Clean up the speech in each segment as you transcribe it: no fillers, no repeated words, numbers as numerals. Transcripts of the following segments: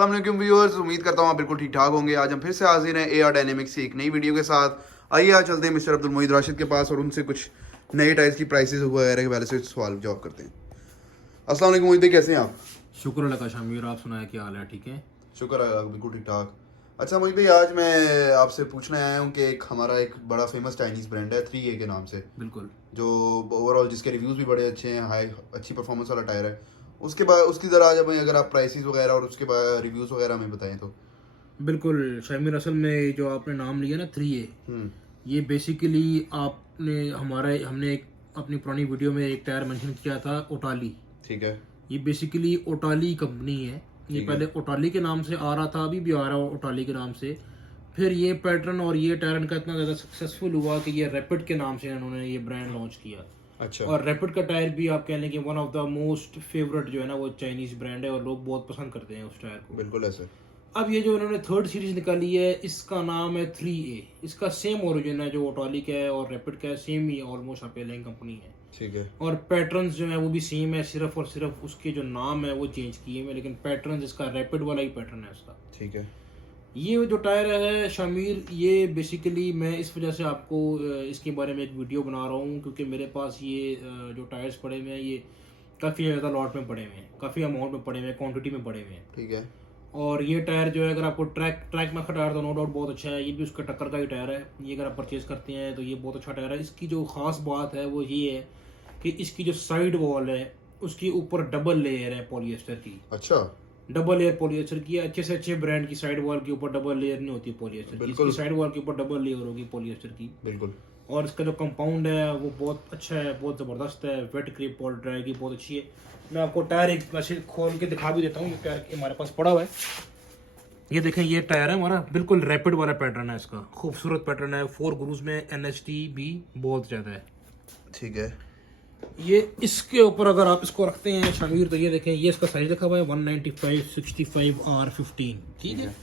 अस्सलाम वालेकुम व्यूअर्स, उम्मीद करता हूँ आप बिल्कुल ठीक ठाक होंगे। आज हम फिर से हाजिर हैं AR डायनेमिक्स की एक नई वीडियो के साथ। आइए आज चलते हैं मिस्टर अब्दुल मोहिद राशिद के पास और उनसे कुछ नए टाइल्स की प्राइसेस वगैरह के बारे से सवाल जवाब करते हैं। अस्सलाम वालेकुम मोहिद भाई, कैसे हैं आप? शुक्र अल्लाह का शामिर, आप सुनाए क्या हाल है? ठीक है, शुक्र है, बिल्कुल ठीक ठाक। अच्छा मोहिद भाई, आज मैं आपसे पूछने आया हूँ कि हमारा एक बड़ा फेमस चाइनीज़ ब्रांड है 3A के नाम से, बिल्कुल। जो ओवरऑल जिसके रिव्यूज़ भी बड़े अच्छे हैं, अच्छी परफॉर्मेंस वाला टायर है। उसके बाद उसकी ज़रा आज हमें अगर आप प्राइसेस वगैरह और उसके बाद रिव्यूज़ वगैरह हमें बताएं तो। बिल्कुल शामिर, असल में जो आपने नाम लिया ना 3A, ये बेसिकली हमने एक अपनी पुरानी वीडियो में एक टायर मेंशन किया था, ओटाली। ठीक है। ये बेसिकली ओटाली कंपनी है। ये पहले ओटाली के नाम से आ रहा था, अभी भी आ रहा है ओटाली के नाम से। फिर ये पैटर्न और ये टायर इनका इतना ज़्यादा सक्सेसफुल हुआ कि ये रैपिड के नाम से इन्होंने ये ब्रांड लॉन्च किया। अच्छा। और रैपिड का टायर भी आप कह लें कि one of the most favourite जो है ना वो चाइनीज़ ब्रांड है और लोग बहुत पसंद करते हैं उस टायर को। बिल्कुल ऐसे। अब ये जो इन्होंने थर्ड सीरीज निकाली है, इसका नाम है 3A। इसका सेम ओरिजिन है जो ओटाली का है और रैपिड का है, सेम ही ऑलमोस्ट अपेलिंग कंपनी है। ठीक है। और पैटर्न्स जो है वो भी सेम है, सिर्फ और सिर्फ उसके जो नाम है वो चेंज किए हैं, लेकिन पैटर्न इसका रैपिड वाला ही पैटर्न है उसका। ठीक है। ये जो टायर है शामिर, ये बेसिकली मैं इस वजह से आपको इसके बारे में एक वीडियो बना रहा हूँ क्योंकि मेरे पास ये जो टायर्स पड़े हुए हैं ये काफ़ी ज़्यादा लॉट में पड़े हुए हैं, काफ़ी अमाउंट में पड़े हुए हैं, क्वांटिटी में पड़े हुए हैं। ठीक है। और ये टायर जो है अगर आपको ट्रैक में का टायर तो नो डाउट बहुत अच्छा है, ये भी उसके टक्कर का ही टायर है। ये अगर आप परचेज करते हैं तो ये बहुत अच्छा टायर है। इसकी जो ख़ास बात है वो ये है कि इसकी जो साइड वॉल है उसके ऊपर डबल लेयर है पॉलिएस्टर की। अच्छा। डबल लेयर पॉलिएस्टर की है। अच्छे से अच्छे ब्रांड की साइड वॉल के ऊपर डबल लेयर नहीं होती पॉलिएस्टर की, इसकी साइड वॉल के ऊपर डबल लेयर होगी पॉलिएस्टर की। बिल्कुल। और इसका जो कंपाउंड है वो बहुत अच्छा है, बहुत ज़बरदस्त है। वेट क्रीप पाउडर टायर की बहुत अच्छी है। मैं आपको टायर एक वैसे खोल के दिखा भी देता हूँ। ये टायर हमारे पास पड़ा हुआ है, ये देखें, ये टायर है हमारा, बिल्कुल रैपिड वाला पैटर्न है इसका, खूबसूरत पैटर्न है। 4 ग्रूव्स में NST भी बहुत ज़्यादा है। ठीक है। ये इसके ऊपर अगर आप इसको रखते हैं शामिर तो ये देखें, ये इसका साइज लिखा हुआ है 195/65R15। ठीक है।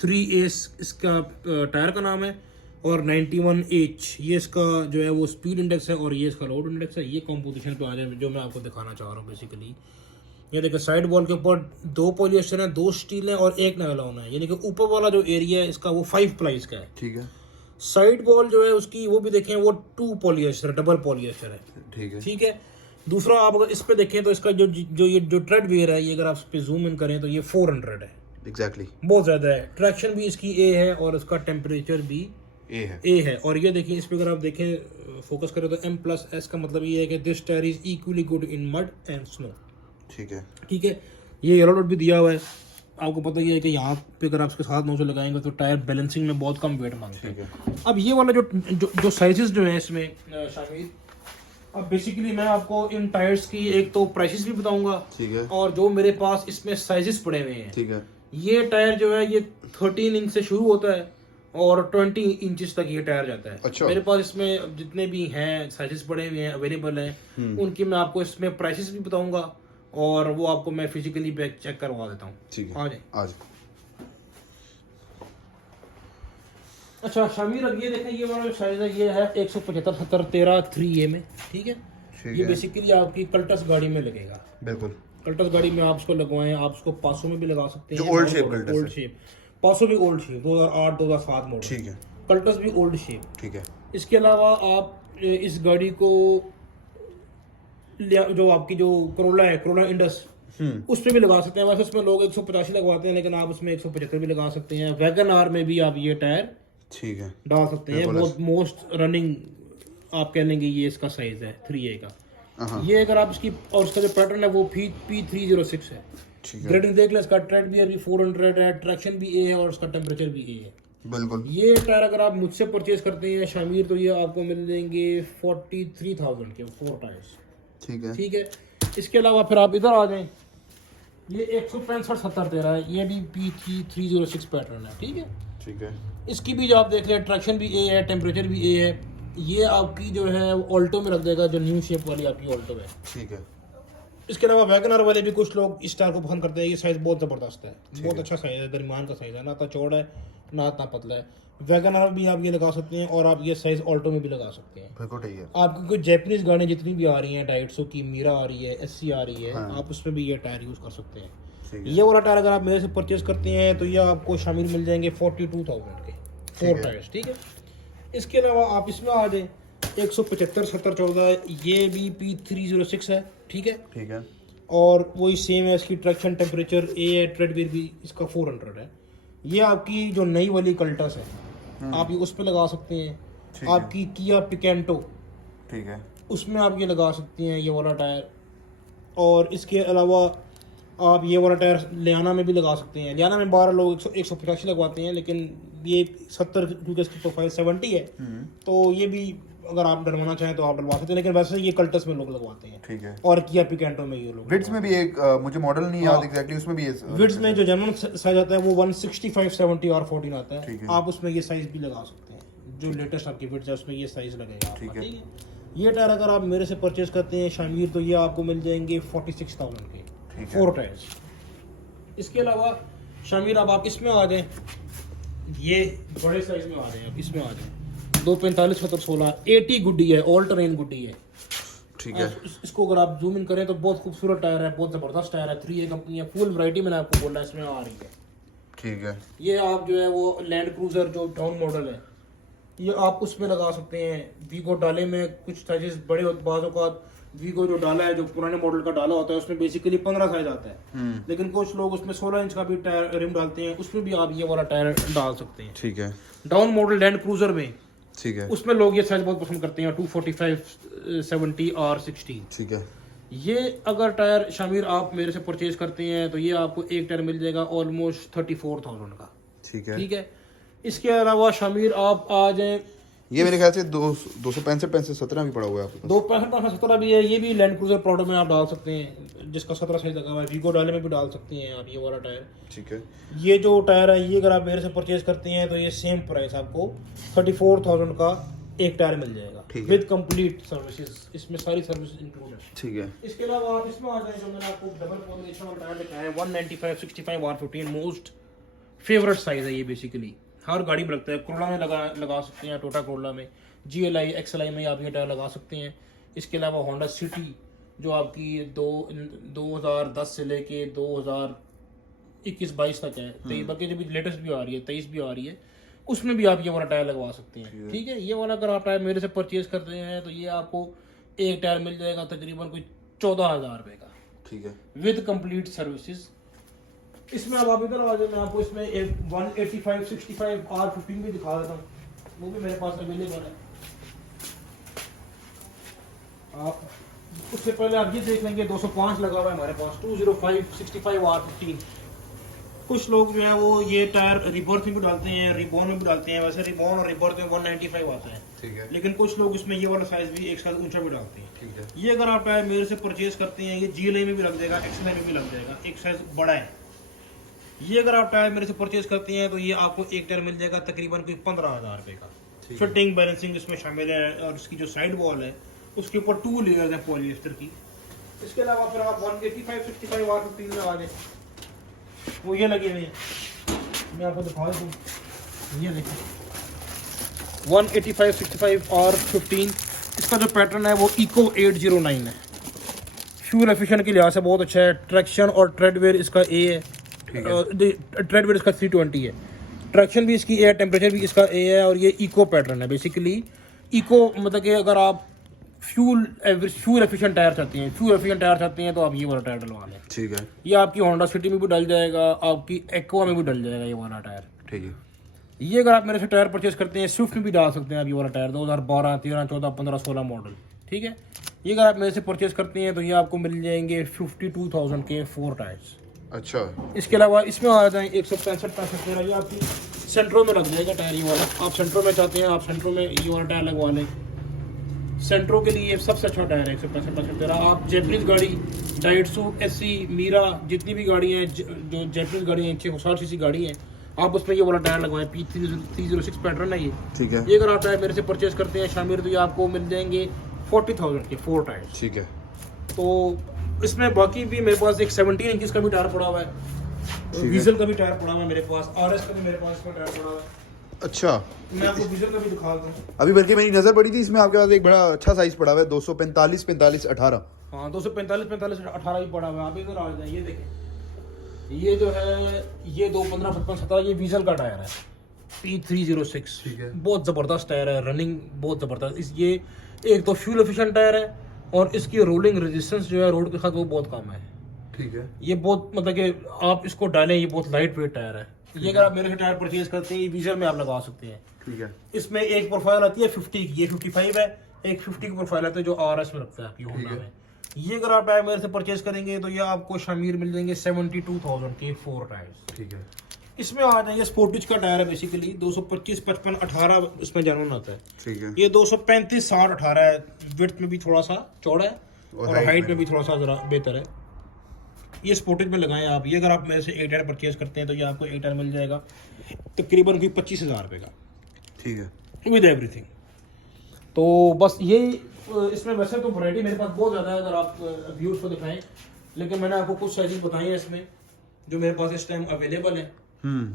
3A इसका टायर का नाम है और 91H ये इसका जो है वो स्पीड इंडेक्स है और ये इसका लोड इंडेक्स है। ये कंपोजिशन पे आ जाए जो मैं आपको दिखाना चाह रहा हूँ बेसिकली। ये देखिए, साइड वॉल के ऊपर 2 पॉलिएस्टर है, 2 स्टील है और 1 नायलॉन है, यानी कि ऊपर वाला जो एरिया है इसका वो 5 प्लाई का है। ठीक है। साइड वॉल जो है उसकी वो भी देखें, वो 2 पॉलिएस्टर, डबल पॉलिएस्टर है। ठीक है। ठीक है। दूसरा, आप अगर इस पे देखें तो इसका जो ट्रेड वेयर है, ये अगर आप इस पे जूम इन करें तो ये 400 है। एग्जैक्टली। बहुत ज़्यादा है। ट्रैक्शन भी इसकी A है और इसका टेम्परेचर भी A है। और ये देखिए, इस पे अगर आप देखें, फोकस करें तो M+S का मतलब ये है कि this tyre is equally good in mud and snow. ठीक है। ठीक है। ये येलो डॉट भी दिया हुआ है। आपको पता ही है कि यहाँ पे अगर आप इसके साथ नोजल लगाएंगे तो टायर बैलेंसिंग में बहुत कम वेट मांगते हैं। अब ये वाला जो साइजेस जो है इसमें शामिल, अब बेसिकली मैं आपको इन टायर्स की एक तो प्राइसेस भी बताऊंगा। ठीक है। और जो मेरे पास इसमें साइजेस पड़े हुए हैं। ठीक है। ये टायर जो है ये 13 इंच से शुरू होता है और 20 इंचेस तक ये टायर जाता है। अच्छा। मेरे पास इसमें जितने भी हैं साइजेस पड़े हुए हैं, अवेलेबल हैं, उनकी मैं आपको इसमें प्राइसेस भी बताऊंगा और वो आपको मैं फिजिकली बैक चेक करवा देता हूँ। ठीक है। आ जाए। आज अच्छा शामिर, अब ये देखें, ये वाला जो साइज है ये है 175/70/13 3A में। ठीक है। ये बेसिकली आपकी कल्टस गाड़ी में लगेगा। बिल्कुल। कल्टस गाड़ी में आप इसको लगवाएं, आप इसको पासों में भी लगा सकते हैं। ओल्ड शेप पासों भी ओल्ड शेप 2008-2007 मॉडल। ठीक है। कल्टस भी ओल्ड शेप। ठीक है। इसके अलावा आप इस गाड़ी को जो आपकी जो करोला है, करोला इंडस, उस पर भी लगा सकते हैं। वैसे उसमें लोग 185 लगवाते हैं, लेकिन आप उसमें 175 भी लगा सकते हैं। वैगन आर में भी आप ये टायर ठीक है डाल सकते हैं। बहुत मोस्ट रनिंग आप कह लेंगे ये इसका साइज है 3A का। ये अगर आप इसकी, और इसका जो पैटर्न है वो P306 है। ग्रेडिंग देख लें, इसका ट्रेड बियर भी 400 है, ट्रैक्शन भी A है और इसका टेम्परेचर भी A है। बिल्कुल। ये टायर अगर आप मुझसे परचेज करते हैं शामिर तो ये आपको मिल जाएंगे 43,000 के 4 टायर्स। ठीक है। ठीक है। इसके अलावा फिर आप इधर आ जाएं, ये 165/70/13 है, ये भी P306 पैटर्न है। ठीक है। ठीक है। इसकी भी जो आप देख लें, ट्रैक्शन भी A है, टेम्परेचर भी A है। ये आपकी जो है ऑल्टो में रख देगा, जो न्यू शेप वाली आपकी ऑल्टो है। ठीक है। इसके अलावा वैगनर वाले भी कुछ लोग इस टायर को पसंद करते हैं। ये साइज बहुत ज़बरदस्त है, बहुत अच्छा साइज है, दरमियान का साइज है, ना तो चौड़ा है ना इतना पतला है। वैगनर भी आप ये लगा सकते हैं और आप ये साइज ऑल्टो में भी लगा सकते हैं। बिल्कुल ठीक है। आपकी कोई जैपनीज गाड़ियाँ जितनी भी आ रही हैं, डाइट्सो की मीरा आ रही है, SC आ रही है, आप उसमें भी ये टायर यूज़ कर सकते हैं। ठीक है। ये वाला टायर अगर आप मेरे से परचेज करते हैं तो ये आपको शामिल मिल जाएंगे 42,000 के 4 टायर्स, ठीक है। इसके अलावा आप इसमें आ जाए 175 70 14, ये भी P306 है, ठीक है। ठीक है। और वही सेम है, इसकी ट्रैक्शन टेम्परेचर ए है, ट्रेडवेयर भी इसका 400 है। ये आपकी जो नई वाली कल्टस है आप ये उस पर लगा सकते हैं। आपकी किया पिकेंटो, ठीक है, उसमें आप ये लगा सकते हैं ये वाला टायर। और इसके अलावा आप ये वाला टायर लियाना में भी लगा सकते हैं। लियाना में 12 लोग 185 लगवाते हैं, लेकिन ये 70 क्योंकि इसकी प्रोफाइल 70 है, तो ये भी अगर आप डलवाना चाहें तो आप डलवा सकते हैं, लेकिन वैसे ये कल्टस में लोग लगवाते हैं। ठीक है। और किया पिकेंटो में ये लोग विड्स में भी एक मुझे मॉडल नहीं याद एग्जैक्टली, उसमें भी विड्स में जो जनरल साइज आता है वो 165 70 और 14 आता ठीक है। है। आप उसमें ये साइज भी लगा सकते हैं, जो लेटेस्ट आपकी विड्स है उसमें ये साइज लगेगा। ठीक है। ये टायर अगर आप मेरे से परचेज करते हैं शामिर, तो ये आपको मिल जाएंगे 46,000 के ठीक है। 4 टायर्स। इसके अलावा शामिर अब आप इसमें आ जाएं, ये बड़े साइज में आ जाएं, आप इसमें आ जाएं 245 70 16 80 गुड्डी है, ऑल टरेन गुड्डी है, ठीक है। इसको अगर आप जूम इन करें तो बहुत खूबसूरत टायर है, बहुत ज़बरदस्त टायर है। 3A कंपनी है, फुल वैरायटी मैंने आपको बोला इसमें आ रही है। ठीक है। ये आप जो है वो लैंड क्रूजर जो टाउन मॉडल है, ये आप उसमें लगा सकते हैं। वीगो डाले में कुछ साइजेस बड़े बाजों का वीगो जो डाला है, जो पुराने मॉडल का डाला होता है, उसमें बेसिकली 15 साइज आता है, लेकिन कुछ लोग उसमें 16 इंच का भी टायर रिम डालते हैं, उसमें भी आप ये वाला टायर डाल सकते हैं। ठीक है। डाउन मॉडल लैंड क्रूजर में, ठीक है, उसमें लोग ये साइज बहुत पसंद करते हैं 245 70 और 16। ठीक है। ये अगर टायर शामिर आप मेरे से परचेज करते हैं तो ये आपको एक टायर मिल जाएगा ऑलमोस्ट 34,000 का, ठीक है। ठीक है। इसके अलावा शामिर आप आ जाए, ये मेरे ख्याल से 265 17 भी पड़ा हुआ है आपके पास। 265 17 भी है। ये भी लैंड क्रूजर प्रोडक्ट में आप डाल सकते हैं, जिसका 17 साइज लगा हुआ है। वीगो डाले में भी डाल सकते हैं आप ये वाला टायर। ठीक है। ये जो टायर है, ये अगर आप मेरे से परचेज करते हैं तो ये सेम प्राइस आपको 34,000 का एक टायर मिल जाएगा विद कंप्लीट सर्विसेज, इसमें सारी सर्विस इंक्लूड है। ठीक है। इसके अलावा आप इसमें आ जाए, जो मैंने आपको डबल कॉम्बिनेशन वाला टायर दिखाया है 195 65 R15, मोस्ट फेवरेट साइज है ये। बेसिकली हर गाड़ी में लगता है, कोरोला में लगा सकते हैं, टोटा कोरोला में, GLI XLI में आप ये टायर लगा सकते हैं। इसके अलावा होंडा सिटी जो आपकी 2010 से लेके 2021-22 तक है, बल्कि जब लेटेस्ट भी आ रही है 23 भी आ रही है, उसमें भी आप ये वाला टायर लगवा सकते हैं। ठीक है। ये वाला अगर आप टायर मेरे से परचेज करते हैं तो ये आपको एक टायर मिल जाएगा तकरीबन कोई 14,000 रुपये का, ठीक है, विद कंप्लीट सर्विसेज। इसमें अब आप इधर आ जाए, मैं आपको इसमें एक 185 65 R15 भी दिखा देता हूँ, वो भी मेरे पास अवेलेबल है। आप उससे पहले आप ये देख लेंगे 205 लगा हुआ है हमारे पास, 205 65 R15। कुछ लोग जो है वो ये टायर रिबर्थ में भी डालते हैं, रिबॉन में भी डालते हैं। वैसे रिबॉन और रिबर्थ में 195 आता है, ठीक है, लेकिन कुछ लोग इसमें ये वाला साइज भी एक साइज ऊंचा भी डालते हैं। ठीक है। ये अगर आप टायर मेरे से परचेज करते हैं, ये GLI में भी लग जाएगा, XLI में भी लग जाएगा, एक साइज बड़ा है। ये अगर आप टायर मेरे से परचेज करते हैं तो ये आपको एक टायर मिल जाएगा तकरीबन कोई 15,000 रुपये का। फिटिंग बैलेंसिंग इसमें शामिल है, और इसकी जो साइड वॉल है उसके ऊपर 2 लेयर्स है पॉलिएस्टर की। इसके अलावा फिर आप 185 65 R15 में आ गए, वो ये लगे हुए हैं, मैं आपको दिखा दूँ। ये देखिए 185 65 R15, इसका जो पैटर्न है वो इको 809 है। फ्यूल एफिशिएंट के लिहाज से बहुत अच्छा है। ट्रैक्शन और ट्रेडवेयर इसका A है, ट्रेडवेयर इसका 320 है। ट्रैक्शन भी इसकी A है, टेम्परेचर भी इसका A है, और ये इको पैटर्न है। बेसिकली इको मतलब कि अगर आप फ्यूल एफिशिएंट टायर चाहते हैं, तो आप ये वाला टायर डलवा लें। ठीक है। ये आपकी होंडा सिटी में भी डल जाएगा, आपकी एक्वा में भी डल जाएगा ये वाला टायर। ठीक है। ये अगर आप मेरे से टायर परचेज करते हैं, स्विफ्ट में भी डाल सकते हैं आप ये वाला टायर, 2012 13 14 15 16 मॉडल। ठीक है। ये अगर आप मेरे से परचेज करते हैं तो ये आपको मिल जाएंगे 52,000 के 4 टायर्स। अच्छा। इसके अलावा इसमें आ जाए 165 65 ये आपकी सेंट्रो में लग जाएगा टायर। ये वाला आप सेंट्रो में चाहते हैं, आप सेंट्रो में ये वाला टायर लगवा लें। सेंट्रो के लिए सबसे अच्छा टायर है 165 65। आप जैपनीज गाड़ी, डाइटसू, SC, मीरा, जितनी भी गाड़ी हैं, जो जैपनीज गाड़ी हैं, 660 सीसी गाड़ी है, आप उसमें ये वाला टायर लगवाएं। P306 पैटर्न है ये। ठीक है। ये अगर आप टायर मेरे से परचेज करते हैं शामिर, तो ये आपको मिल जाएंगे 40,000 के 4 टायर। ठीक है। तो इसमें बाकी भी मेरे पास एक 17 इंच का भी टायर पड़ा हुआ है, डीजल का भी टायर पड़ा हुआ है मेरे पास, RS का भी मेरे पास इसका टायर पड़ा हुआ है। अच्छा। मैं आपको डीजल का भी दिखा दूँ। अभी बल्कि मेरी नजर पड़ी थी, इसमें आपके पास एक बड़ा अच्छा साइज पड़ा हुआ है, 245 45 18। हाँ 245 45 18 ही पड़ा हुआ है। आप इधर आ जाए, ये देखें ये जो है ये 215 55 17 ये डीजल का टायर है P306। ठीक है। बहुत ज़बरदस्त टायर है, रनिंग बहुत ज़बरदस्त। इस ये एक तो फ्यूल एफिशिएंट टायर है और इसकी रोलिंग रेजिस्टेंस जो है रोड के साथ वो बहुत कम है। ठीक है। ये बहुत मतलब कि आप इसको डालें, ये बहुत लाइट वेट टायर है। ये अगर आप मेरे से टायर परचेज करते हैं, ये वीजर में आप लगा सकते हैं। ठीक है। इसमें एक प्रोफाइल आती है 50 की, ये 55 है, एक 50 की प्रोफाइल आती है जो RS में लगता है आपकी होंडा में। ये अगर आप टायर मेरे से परचेज करेंगे तो ये आपको शामिर मिल जाएंगे 72,000 के 4 टायर्स। ठीक है। इसमें आ जाएंगे स्पोर्टिज का टायर है बेसिकली 225 55 18 इसमें जेन्युइन आता है। ठीक है। ये 235 60 18 है, विड्थ में भी थोड़ा सा चौड़ा है और और हाइट में भी थोड़ा सा जरा बेहतर है। ये स्पोर्टेज में लगाएं आप। ये अगर आप मेरे से 8 टायर परचेज करते हैं तो ये आपको 8 टायर मिल जाएगा तकरीबन कोई 25,000 रुपये का ठीक है। With everything. तो बस ये इसमें वैसे तो वैरायटी मेरे पास बहुत ज़्यादा है अगर आप व्यूज़ को दिखाएं, लेकिन मैंने आपको कुछ साइजेस बताई हैं इसमें जो मेरे पास इस टाइम अवेलेबल है।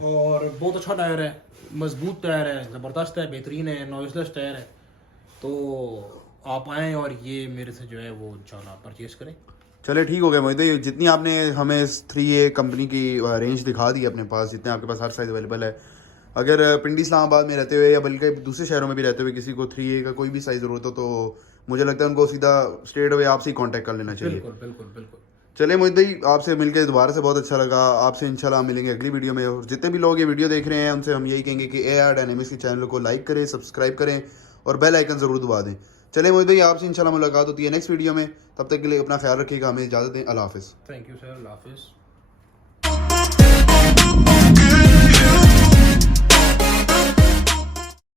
और बहुत अच्छा टायर है, मजबूत टायर है, ज़बरदस्त है, बेहतरीन है, नॉइजलेस टायर है। तो आप आएँ और ये मेरे से जो है वो इंशाल्लाह परचेज करें। चले ठीक हो गया मोहित भाई, जितनी आपने हमें इस 3A कंपनी की रेंज दिखा दी अपने पास, जितने आपके पास हर साइज अवेलेबल है। अगर पिंडी इस्लामाबाद में रहते हुए या बल्कि दूसरे शहरों में भी रहते हुए किसी को 3A का कोई भी साइज ज़रूरत हो तो मुझे लगता है उनको सीधा स्ट्रेट अवे आपसे ही कांटेक्ट कर लेना चाहिए। बिल्कुल बिल्कुल बिल्कुल। चलिए मोहित भाई, आपसे मिलकर दोबारा से बहुत अच्छा लगा। आपसे इंशाल्लाह मिलेंगे अगली वीडियो में। और जितने भी लोग ये वीडियो देख रहे हैं उनसे हम यही कहेंगे कि AR डायनेमिक्स के चैनल को लाइक करें, सब्सक्राइब करें और बेल आइकन ज़रूर दबा दें। चलिए मोहित भाई, आपसे इंशाल्लाह मुलाकात होती है नेक्स्ट वीडियो में। तब तक के लिए अपना ख्याल रखिएगा, हमें इजाज़त दें। अल्लाह हाफ़िज़। थैंक यू सर, अल्लाह हाफिज़।